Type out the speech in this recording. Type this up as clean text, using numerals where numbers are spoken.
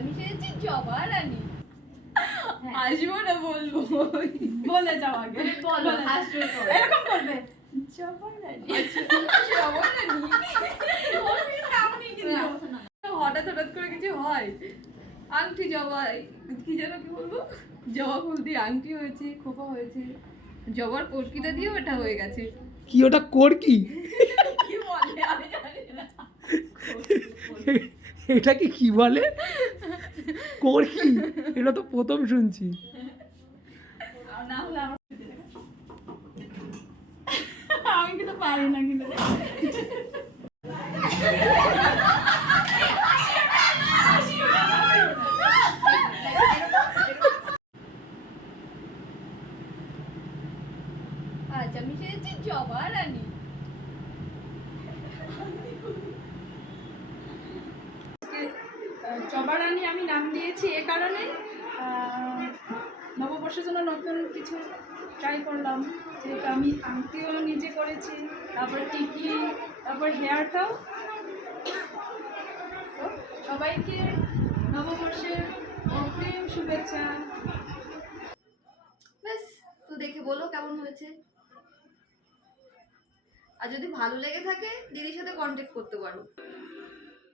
আমি সেজেছি জবা রানী। আসবো না বলবো, বলে যাও আগে, বলো আসবে তো এরকম করবে জবা রানী। জবা রানী নাম নেই কিন্তু। হঠাৎ হঠাৎ করে কিছু হয়। আংটি জবা, কি যেন কি বলবো, জবা ফুল দিয়ে আংটি হয়েছে, খোপা হয়েছে, জবার পটকিটা দিয়েও এটা হয়ে গেছে। কি ওটা করকি? কি বলে আমি জানি না। এটাকে কি বলে? করকি? এটা তো প্রথম শুনছি। না হলে আমার আমি কিন্তু পারি না কিন্তু। আজ আমি সেজেছি জবা রানী। জবা রানী আমি নাম দিয়েছি এ কারণে, নববর্ষের জন্য নতুন কিছু ট্রাই করলাম, যেহেতু আমি আংটিও নিজে করেছি, তারপর টিকলি, তারপর হেয়ারটাও। তো সবাইকে নববর্ষের অগ্রিম শুভেচ্ছা। ব্যাস, তো দেখে বলো কেমন হয়েছে। আর যদি ভালো লেগে থাকে দিদির সাথে কন্ট্যাক্ট করতে পারো।